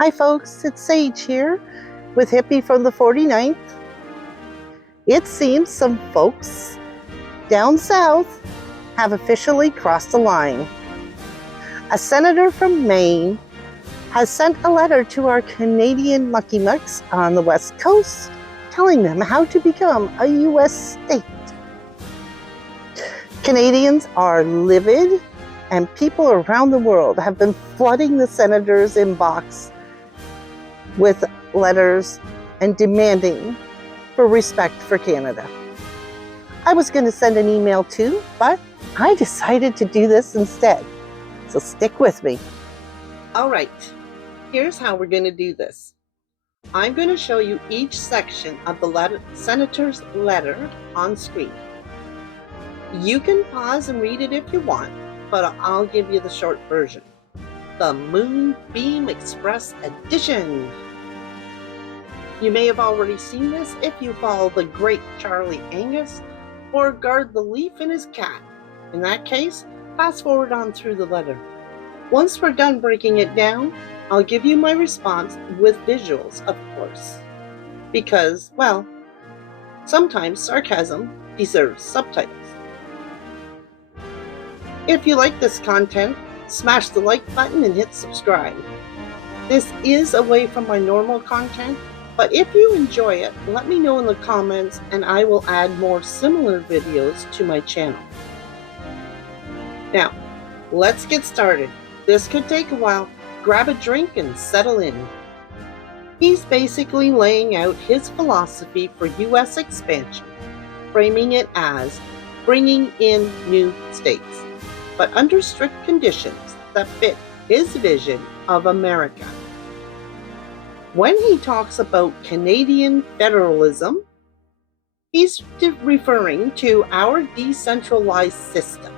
Hi folks, it's Sage here with Hippie from the 49th. It seems some folks down south have officially crossed the line. A senator from Maine has sent a letter to our Canadian Lucky Mucks on the West Coast telling them how to become a U.S. state. Canadians are livid, and people around the world have been flooding the senator's inbox with letters and demanding for respect for Canada. I was going to send an email too, but I decided to do this instead. So stick with me. All right, here's how we're going to do this. I'm going to show you each section of the senator's letter on screen. You can pause and read it if you want, but I'll give you the short version. The Moonbeam Express Edition. You may have already seen this if you follow the great Charlie Angus or guard the leaf in his cat. In that case, fast forward on through the letter. Once we're done breaking it down, I'll give you my response with visuals, of course. Because, well, sometimes sarcasm deserves subtitles. If you like this content, smash the like button and hit subscribe. This is away from my normal content, but if you enjoy it, let me know in the comments and I will add more similar videos to my channel. Now, let's get started. This could take a while. Grab a drink and settle in. He's basically laying out his philosophy for U.S. expansion, framing it as bringing in new states, but under strict conditions that fit his vision of America. When he talks about Canadian federalism, he's referring to our decentralized system.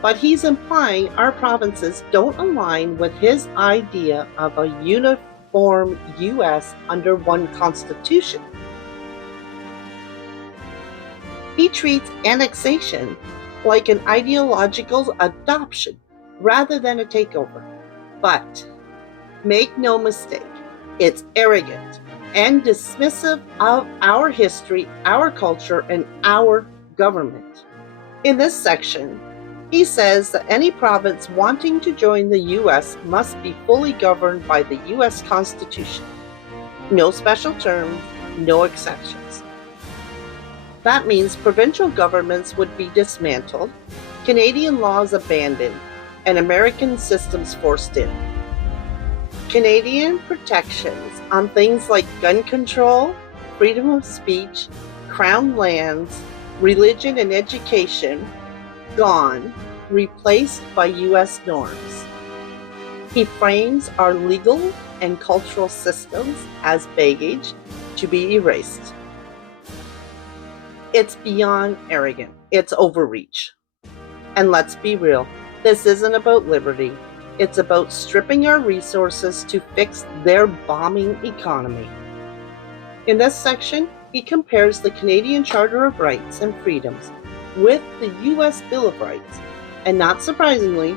But he's implying our provinces don't align with his idea of a uniform U.S. under one constitution. He treats annexation like an ideological adoption rather than a takeover. But make no mistake, it's arrogant and dismissive of our history, our culture, and our government. In this section, he says that any province wanting to join the U.S. must be fully governed by the U.S. Constitution. No special terms, no exceptions. That means provincial governments would be dismantled, Canadian laws abandoned, and American systems forced in. Canadian protections on things like gun control, freedom of speech, crown lands, religion, and education gone, replaced by U.S. norms. He frames our legal and cultural systems as baggage to be erased. It's beyond arrogant. It's overreach. And let's be real, this isn't about liberty. It's about stripping our resources to fix their bombing economy. In this section, he compares the Canadian Charter of Rights and Freedoms with the U.S. Bill of Rights, and not surprisingly,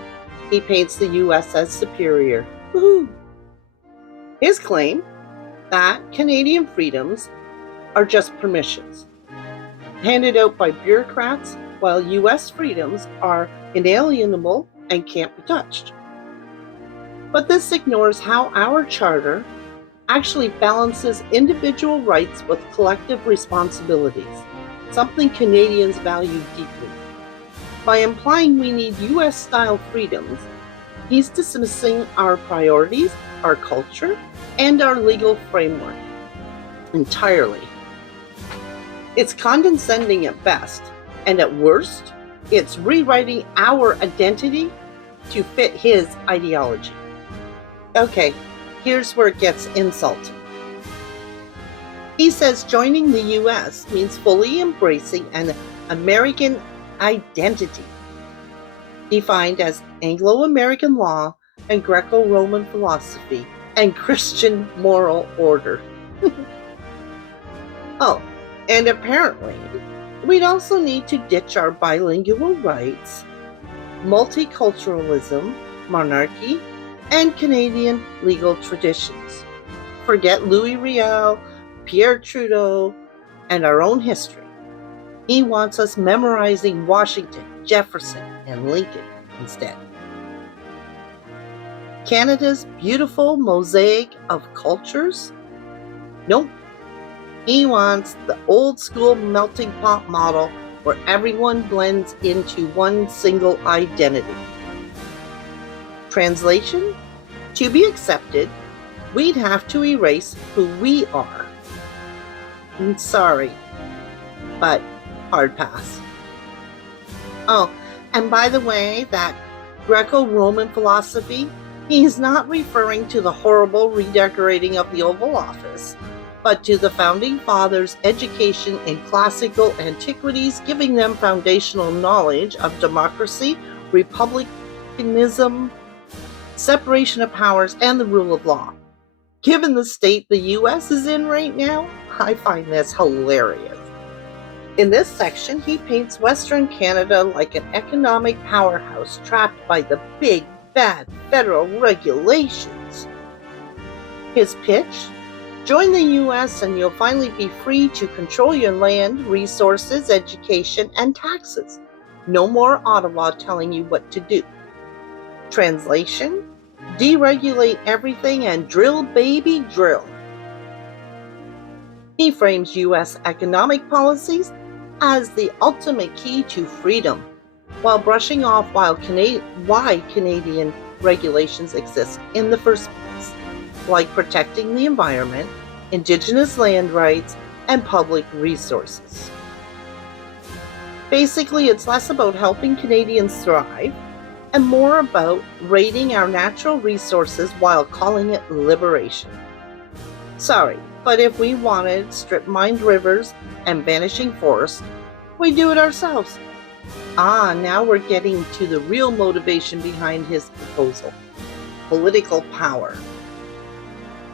he paints the U.S. as superior. Woohoo! His claim that Canadian freedoms are just permissions, handed out by bureaucrats, while U.S. freedoms are inalienable and can't be touched. But this ignores how our charter actually balances individual rights with collective responsibilities, something Canadians value deeply. By implying we need U.S.-style freedoms, he's dismissing our priorities, our culture, and our legal framework entirely. It's condescending at best, and at worst, it's rewriting our identity to fit his ideology. Okay, here's where it gets insulting. He says joining the U.S. means fully embracing an American identity, defined as Anglo-American law and Greco-Roman philosophy and Christian moral order. Oh, and apparently, we'd also need to ditch our bilingual rights, multiculturalism, monarchy, and Canadian legal traditions. Forget Louis Riel, Pierre Trudeau, and our own history. He wants us memorizing Washington, Jefferson, and Lincoln instead. Canada's beautiful mosaic of cultures? Nope. He wants the old school melting pot model where everyone blends into one single identity. Translation? To be accepted, we'd have to erase who we are. I'm sorry, but hard pass. Oh, and by the way, that Greco-Roman philosophy, he's not referring to the horrible redecorating of the Oval Office, but to the Founding Fathers' education in classical antiquities, giving them foundational knowledge of democracy, republicanism, separation of powers, and the rule of law. Given the state the US is in right now, I find this hilarious. In this section, he paints Western Canada like an economic powerhouse trapped by the big, bad federal regulations. His pitch? Join the US and you'll finally be free to control your land, resources, education, and taxes. No more Ottawa telling you what to do. Translation? Deregulate everything and drill, baby, drill. He frames US economic policies as the ultimate key to freedom, while brushing off why Canadian regulations exist in the first place, like protecting the environment, Indigenous land rights, and public resources. Basically, it's less about helping Canadians thrive and more about raiding our natural resources while calling it liberation. Sorry, but if we wanted strip-mined rivers and vanishing forests, we do it ourselves. Now we're getting to the real motivation behind his proposal: political power.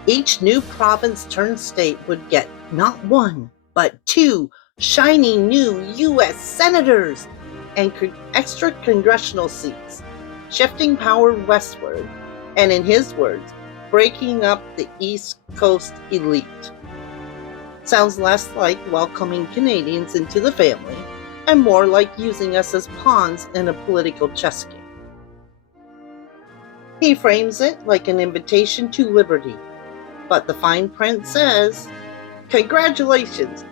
Each new province turned state would get not one, but 2 shiny new U.S. senators and extra congressional seats, shifting power westward, and in his words, breaking up the East Coast elite. Sounds less like welcoming Canadians into the family and more like using us as pawns in a political chess game. He frames it like an invitation to liberty, but the fine print says, "Congratulations,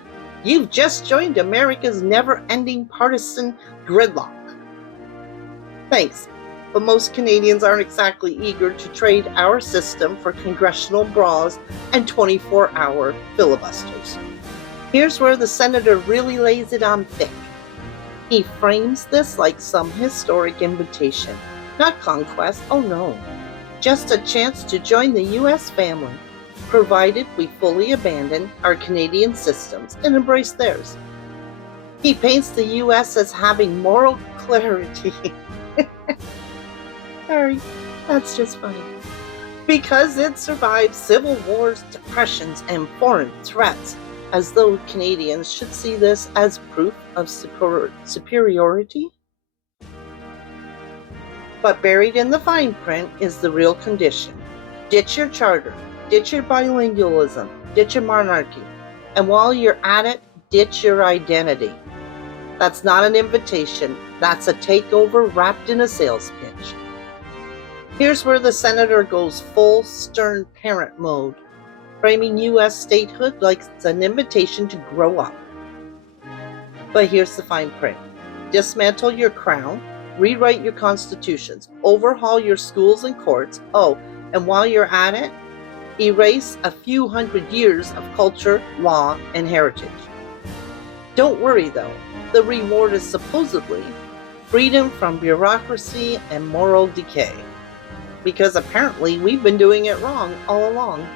you've just joined America's never-ending partisan gridlock." Thanks, but most Canadians aren't exactly eager to trade our system for congressional bras and 24-hour filibusters. Here's where the senator really lays it on thick. He frames this like some historic invitation, not conquest, oh no, just a chance to join the U.S. family, provided we fully abandon our Canadian systems and embrace theirs. He paints the U.S. as having moral clarity. Sorry, that's just funny. Because it survived civil wars, depressions, and foreign threats, as though Canadians should see this as proof of superiority. But buried in the fine print is the real condition. Ditch your charter, ditch your bilingualism, ditch your monarchy, and while you're at it, ditch your identity. That's not an invitation, that's a takeover wrapped in a sales pitch. Here's where the senator goes full stern parent mode, framing U.S. statehood like it's an invitation to grow up. But here's the fine print. Dismantle your crown, rewrite your constitutions, overhaul your schools and courts, and while you're at it, erase a few hundred years of culture, law, and heritage. Don't worry though, the reward is supposedly freedom from bureaucracy and moral decay. Because apparently we've been doing it wrong all along.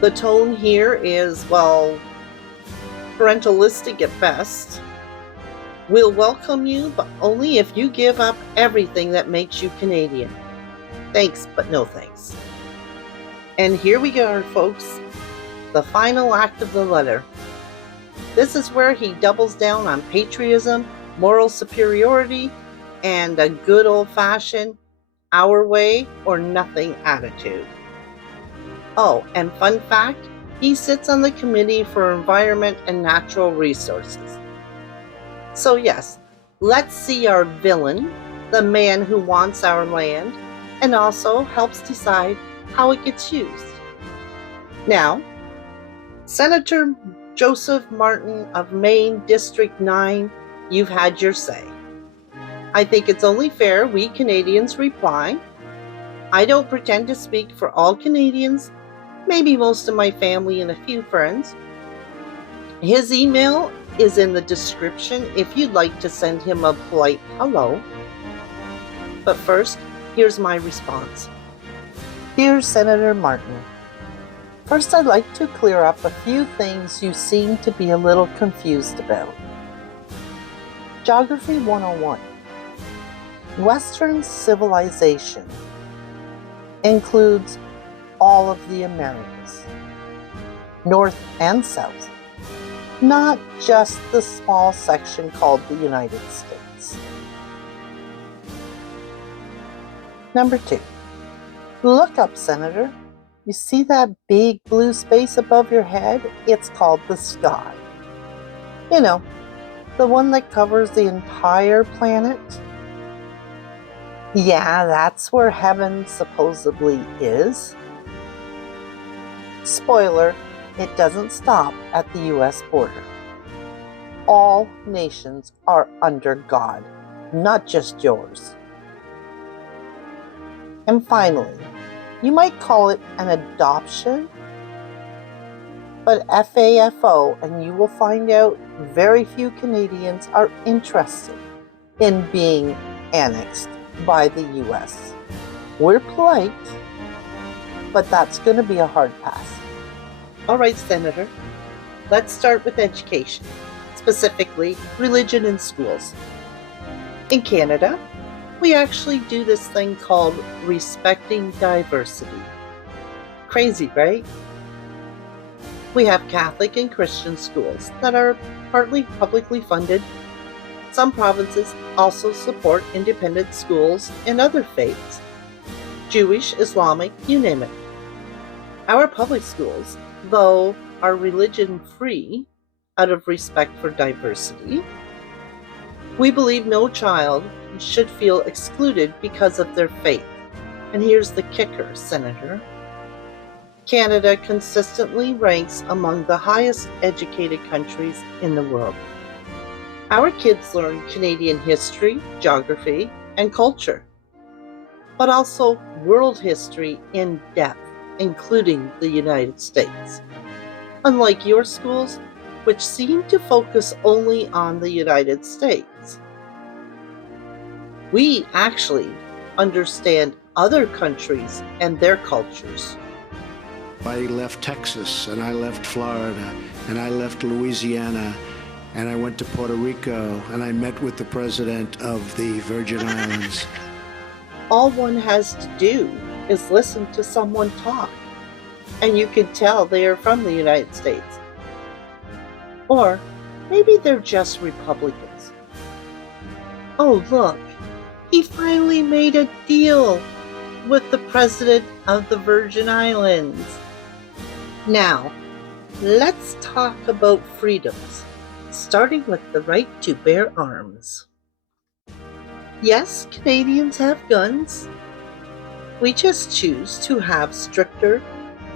The tone here is, parentalistic at best. We'll welcome you, but only if you give up everything that makes you Canadian. Thanks, but no thanks. And here we go, folks. The final act of the letter. This is where he doubles down on patriotism, moral superiority, and a good old-fashioned our way or nothing attitude. Oh, and fun fact, he sits on the Committee for Environment and Natural Resources. So yes, let's see our villain, the man who wants our land, and also helps decide how it gets used. Now, Senator Joseph Martin of Maine, District 9, you've had your say. I think it's only fair we Canadians reply. I don't pretend to speak for all Canadians, maybe most of my family and a few friends. His email is in the description if you'd like to send him a polite hello. But first, here's my response. Dear Senator Martin, first I'd like to clear up a few things you seem to be a little confused about. Geography 101. Western civilization includes all of the Americas, North and South, not just the small section called the United States. Number 2, look up, Senator. You see that big blue space above your head? It's called the sky. You know, the one that covers the entire planet. Yeah, that's where heaven supposedly is. Spoiler, it doesn't stop at the US border. All nations are under God, not just yours. And finally, you might call it an adoption, but FAFO, and you will find out very few Canadians are interested in being annexed by the US. We're polite, but that's going to be a hard pass. All right, Senator, let's start with education, specifically religion in schools. In Canada, we actually do this thing called respecting diversity. Crazy, right? We have Catholic and Christian schools that are partly publicly funded. Some provinces also support independent schools and other faiths. Jewish, Islamic, you name it. Our public schools, though, are religion-free out of respect for diversity. We believe no child should feel excluded because of their faith. And here's the kicker, Senator. Canada consistently ranks among the highest educated countries in the world. Our kids learn Canadian history, geography, and culture, but also world history in depth, including the United States. Unlike your schools, which seem to focus only on the United States. We actually understand other countries and their cultures. I left Texas, and I left Florida, and I left Louisiana, and I went to Puerto Rico, and I met with the president of the Virgin Islands. All one has to do is listen to someone talk, and you can tell they are from the United States. Or maybe they're just Republicans. Oh, look, he finally made a deal with the president of the Virgin Islands. Now, let's talk about freedoms, starting with the right to bear arms. Yes, Canadians have guns. We just choose to have stricter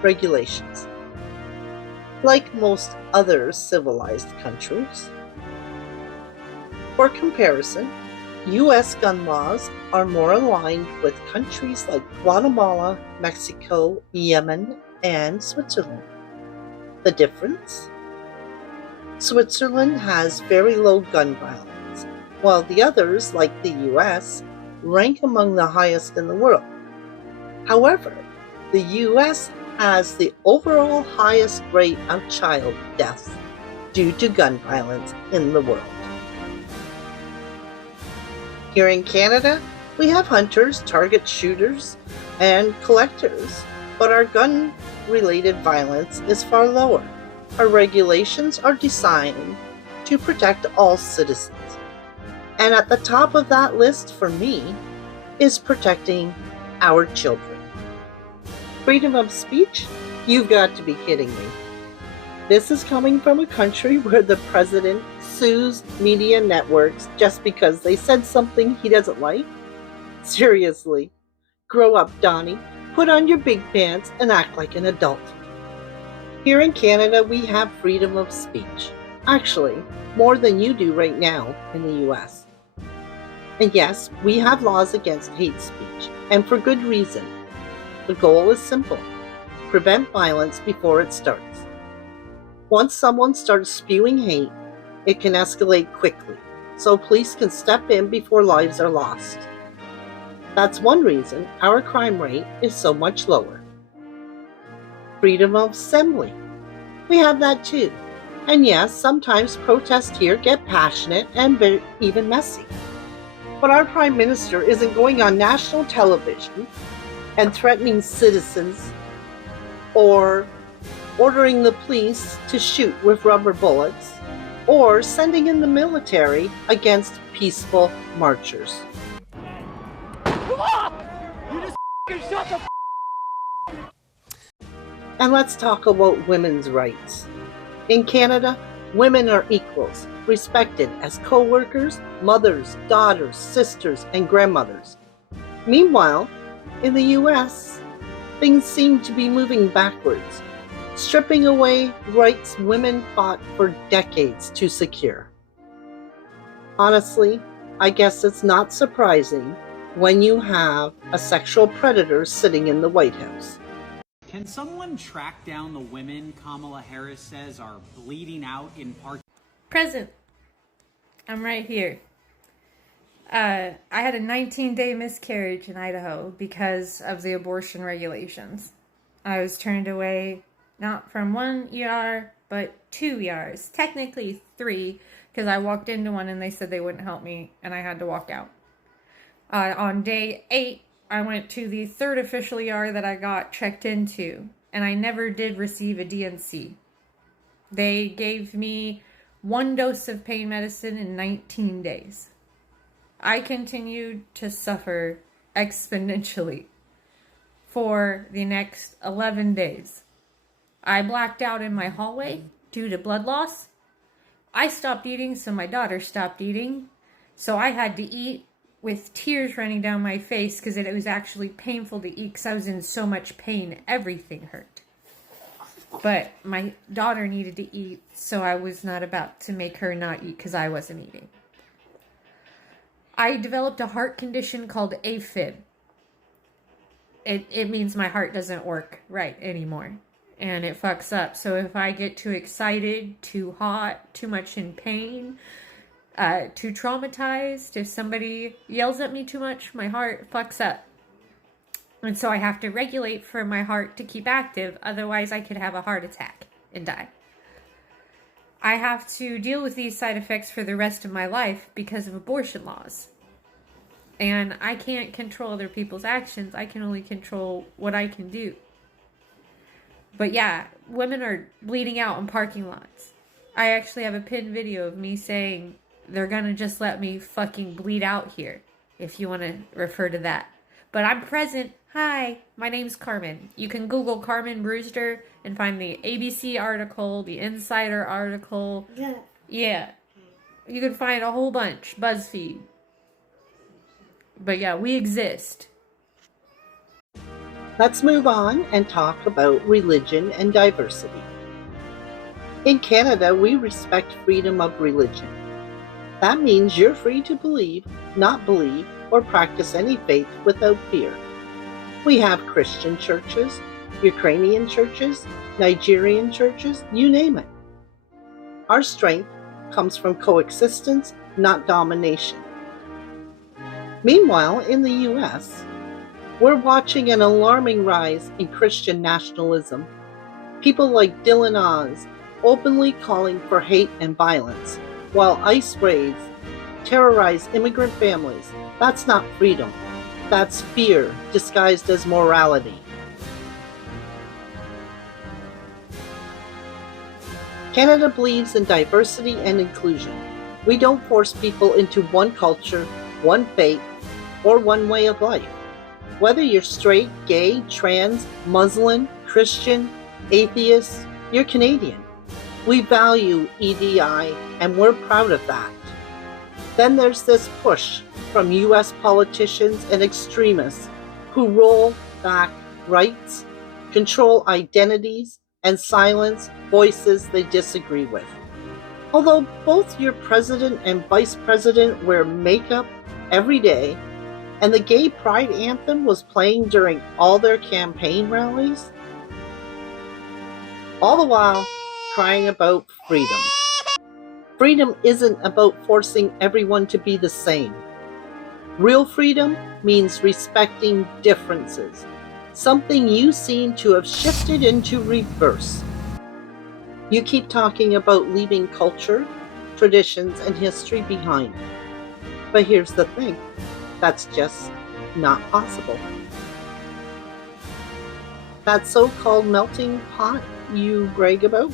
regulations, like most other civilized countries. For comparison, U.S. gun laws are more aligned with countries like Guatemala, Mexico, Yemen, and Switzerland. The difference? Switzerland has very low gun violence, while the others, like the U.S., rank among the highest in the world. However, the U.S. has the overall highest rate of child deaths due to gun violence in the world. Here in Canada, we have hunters, target shooters, and collectors, but our gun-related violence is far lower. Our regulations are designed to protect all citizens. And at the top of that list for me is protecting our children. Freedom of speech? You've got to be kidding me. This is coming from a country where the president sues media networks just because they said something he doesn't like? Seriously. Grow up, Donnie. Put on your big pants and act like an adult. Here in Canada, we have freedom of speech. Actually, more than you do right now in the US. And yes, we have laws against hate speech, and for good reason. The goal is simple: prevent violence before it starts. Once someone starts spewing hate, it can escalate quickly, so police can step in before lives are lost. That's one reason our crime rate is so much lower. Freedom of assembly. We have that too. And yes, sometimes protests here get passionate and even messy. But our Prime Minister isn't going on national television and threatening citizens or ordering the police to shoot with rubber bullets or sending in the military against peaceful marchers. You just shut the And let's talk about women's rights. In Canada, women are equals, respected as co-workers, mothers, daughters, sisters, and grandmothers. Meanwhile, in the US, things seem to be moving backwards, stripping away rights women fought for decades to secure. Honestly, I guess it's not surprising when you have a sexual predator sitting in the White House. Can someone track down the women Kamala Harris says are bleeding out in park? Present. I'm right here. I had a 19-day miscarriage in Idaho because of the abortion regulations. I was turned away not from one ER, but 2 ERs. Technically 3, because I walked into one and they said they wouldn't help me and I had to walk out. On day 8, I went to the 3rd official ER that I got checked into, and I never did receive a DNC. They gave me 1 dose of pain medicine in 19 days. I continued to suffer exponentially for the next 11 days. I blacked out in my hallway due to blood loss. I stopped eating, so my daughter stopped eating. So I had to eat with tears running down my face because it was actually painful to eat because I was in so much pain. Everything hurt. But my daughter needed to eat, so I was not about to make her not eat because I wasn't eating. I developed a heart condition called AFib. It means my heart doesn't work right anymore. And it fucks up. So if I get too excited, too hot, too much in pain, too traumatized, if somebody yells at me too much, my heart fucks up. And so I have to regulate for my heart to keep active, otherwise I could have a heart attack and die. I have to deal with these side effects for the rest of my life because of abortion laws. And I can't control other people's actions, I can only control what I can do. But yeah, women are bleeding out in parking lots. I actually have a pinned video of me saying, they're gonna just let me fucking bleed out here, if you want to refer to that. But I'm present. Hi, my name's Carmen. You can Google Carmen Brewster and find the ABC article, the Insider article. Yeah. You can find a whole bunch. BuzzFeed. But yeah, we exist. Let's move on and talk about religion and diversity. In Canada, we respect freedom of religion. That means you're free to believe, not believe, or practice any faith without fear. We have Christian churches, Ukrainian churches, Nigerian churches, you name it. Our strength comes from coexistence, not domination. Meanwhile, in the US, we're watching an alarming rise in Christian nationalism. People like Dylan Oz openly calling for hate and violence, while ICE raids terrorize immigrant families. That's not freedom. That's fear disguised as morality. Canada believes in diversity and inclusion. We don't force people into one culture, one faith, or one way of life. Whether you're straight, gay, trans, Muslim, Christian, atheist, you're Canadian. We value EDI and we're proud of that. Then there's this push from US politicians and extremists who roll back rights, control identities, and silence voices they disagree with. Although both your president and vice president wear makeup every day, and the gay pride anthem was playing during all their campaign rallies, all the while crying about freedom. Freedom isn't about forcing everyone to be the same. Real freedom means respecting differences, something you seem to have shifted into reverse. You keep talking about leaving culture, traditions, and history behind. But here's the thing, that's just not possible. That so-called melting pot you brag about?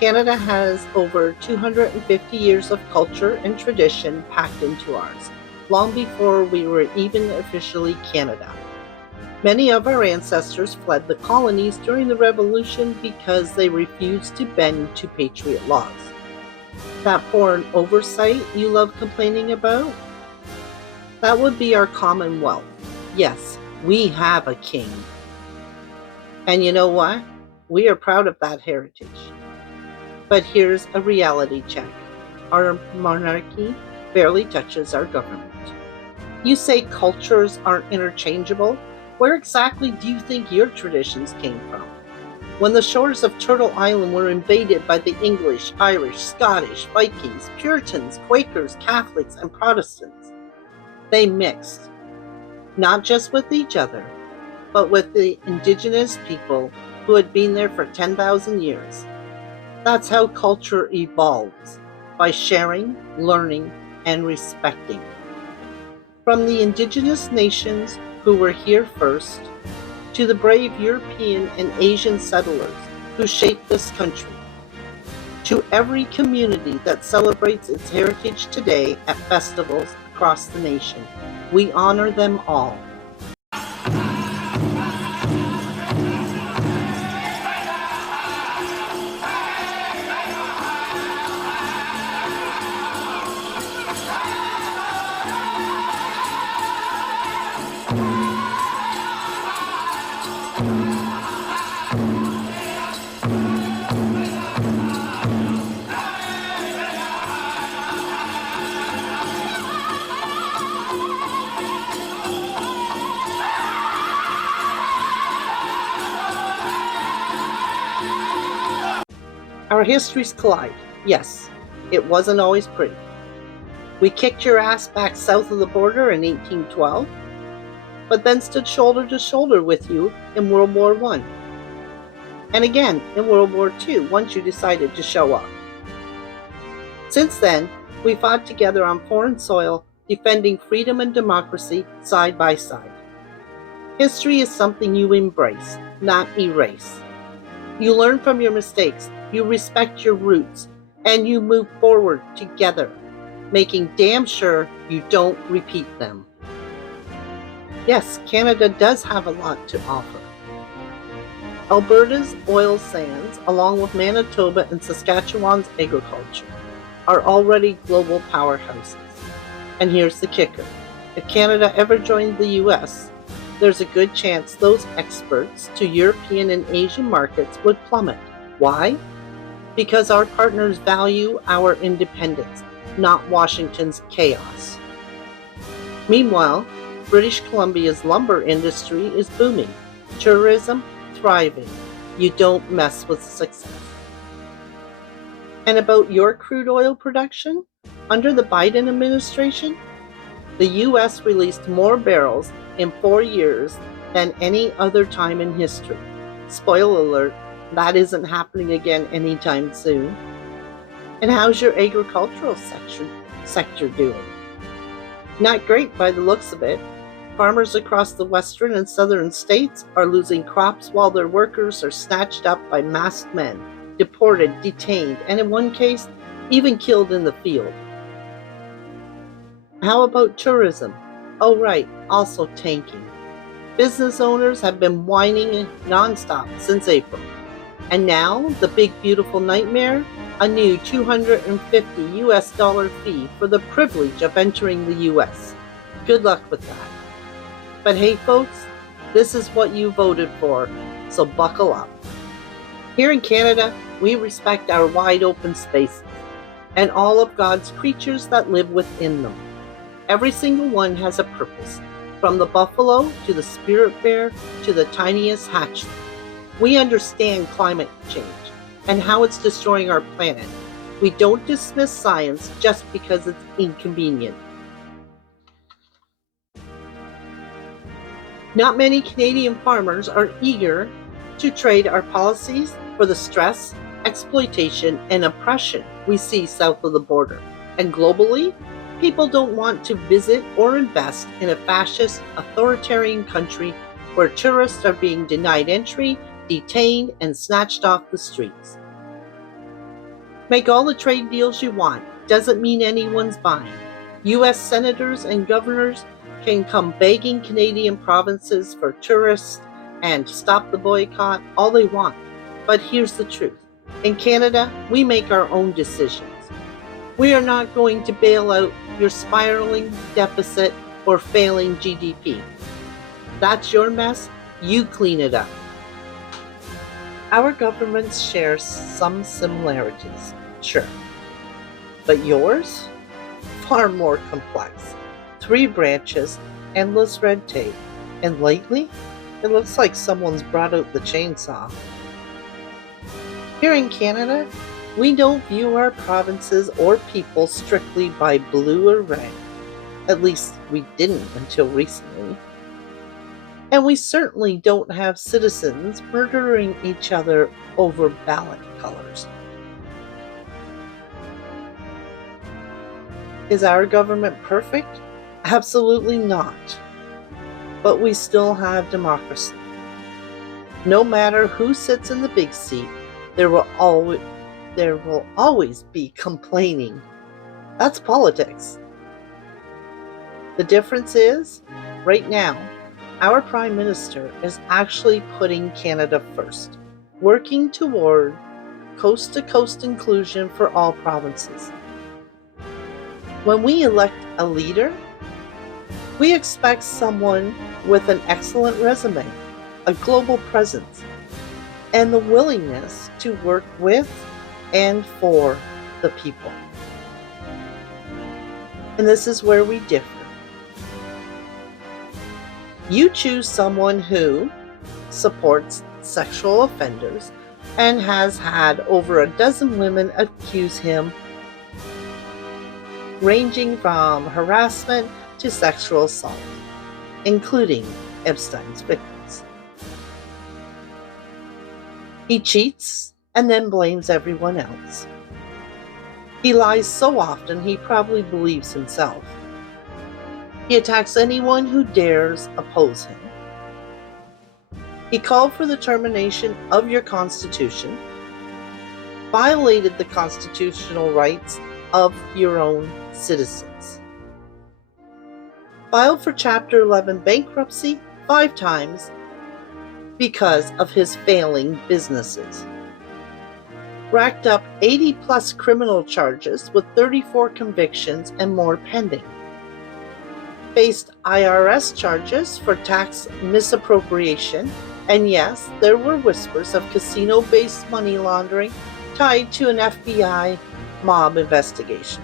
Canada has over 250 years of culture and tradition packed into ours, long before we were even officially Canada. Many of our ancestors fled the colonies during the Revolution because they refused to bend to patriot laws. That foreign oversight you love complaining about? That would be our Commonwealth. Yes, we have a king. And you know what? We are proud of that heritage. But here's a reality check. Our monarchy barely touches our government. You say cultures aren't interchangeable? Where exactly do you think your traditions came from? When the shores of Turtle Island were invaded by the English, Irish, Scottish, Vikings, Puritans, Quakers, Catholics, and Protestants, they mixed, not just with each other, but with the indigenous people who had been there for 10,000 years. That's how culture evolves, by sharing, learning, and respecting. From the indigenous nations who were here first, to the brave European and Asian settlers who shaped this country, to every community that celebrates its heritage today at festivals across the nation, we honor them all. Our histories collide. Yes, it wasn't always pretty. We kicked your ass back south of the border in 1812, but then stood shoulder to shoulder with you in World War I. And again in World War II once you decided to show up. Since then, we fought together on foreign soil, defending freedom and democracy side by side. History is something you embrace, not erase. You learn from your mistakes, you respect your roots, and you move forward together, making damn sure you don't repeat them. Yes, Canada does have a lot to offer. Alberta's oil sands, along with Manitoba and Saskatchewan's agriculture, are already global powerhouses. And here's the kicker. If Canada ever joined the US, there's a good chance those exports to European and Asian markets would plummet. Why? Because our partners value our independence, not Washington's chaos. Meanwhile, British Columbia's lumber industry is booming, tourism thriving. You don't mess with success. And about your crude oil production? Under the Biden administration, the U.S. released more barrels in 4 years than any other time in history. Spoiler alert, that isn't happening again anytime soon. And how's your agricultural sector doing? Not great by the looks of it. Farmers across the western and southern states are losing crops while their workers are snatched up by masked men, deported, detained, and in one case, even killed in the field. How about tourism? Oh right, also tanking. Business owners have been whining nonstop since April. And now, the big beautiful nightmare, a new $250 fee for the privilege of entering the US. Good luck with that. But hey folks, this is what you voted for, so buckle up. Here in Canada, we respect our wide open spaces and all of God's creatures that live within them. Every single one has a purpose, from the buffalo to the spirit bear to the tiniest hatchling. We understand climate change and how it's destroying our planet. We don't dismiss science just because it's inconvenient. Not many Canadian farmers are eager to trade our policies for the stress, exploitation, and oppression we see south of the border. And globally, people don't want to visit or invest in a fascist, authoritarian country where tourists are being denied entry, detained, and snatched off the streets. Make all the trade deals you want. Doesn't mean anyone's buying. U.S. senators and governors can come begging Canadian provinces for tourists and stop the boycott all they want. But here's the truth. In Canada, we make our own decisions. We are not going to bail out your spiraling deficit or failing GDP. That's your mess. You clean it up. Our governments share some similarities, sure. But yours? Far more complex. 3 branches, endless red tape, and lately, it looks like someone's brought out the chainsaw. Here in Canada, we don't view our provinces or people strictly by blue or red. At least we didn't until recently. And we certainly don't have citizens murdering each other over ballot colors. Is our government perfect? Absolutely not. But we still have democracy. No matter who sits in the big seat, there will always be complaining. That's politics. The difference is, right now, our Prime Minister is actually putting Canada first, working toward coast-to-coast inclusion for all provinces. When we elect a leader, we expect someone with an excellent resume, a global presence, and the willingness to work with and for the people. And this is where we differ. You choose someone who supports sexual offenders and has had over a dozen women accuse him, ranging from harassment to sexual assault, including Epstein's victims. He cheats and then blames everyone else. He lies so often he probably believes himself. He attacks anyone who dares oppose him. He called for the termination of your Constitution, violated the constitutional rights of your own citizens, filed for Chapter 11 bankruptcy 5 times because of his failing businesses, racked up 80-plus criminal charges with 34 convictions and more pending, faced IRS charges for tax misappropriation, and yes, there were whispers of casino-based money laundering tied to an FBI mob investigation.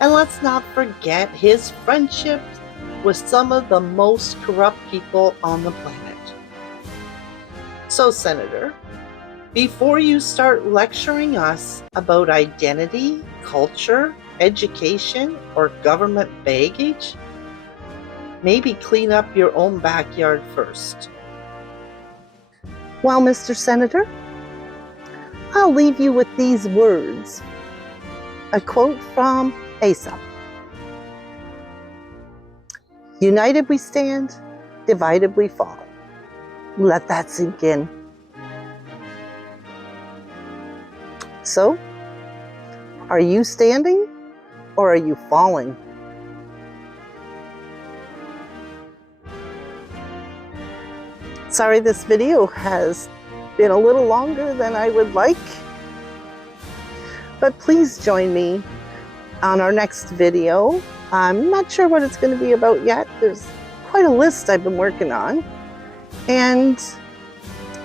And let's not forget his friendships with some of the most corrupt people on the planet. So, Senator, before you start lecturing us about identity, culture, education, or government baggage, maybe clean up your own backyard first. Well, Mr. Senator, I'll leave you with these words. A quote from Aesop. United we stand, divided we fall. Let that sink in. So, are you standing or are you falling? Sorry this video has been a little longer than I would like, but please join me on our next video. I'm not sure what it's going to be about yet. There's quite a list I've been working on. And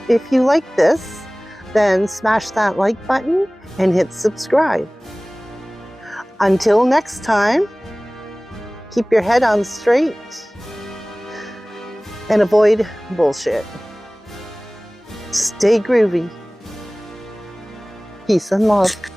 if you like this, then smash that like button and hit subscribe. Until next time, keep your head on straight and avoid bullshit. Stay groovy. Peace and love.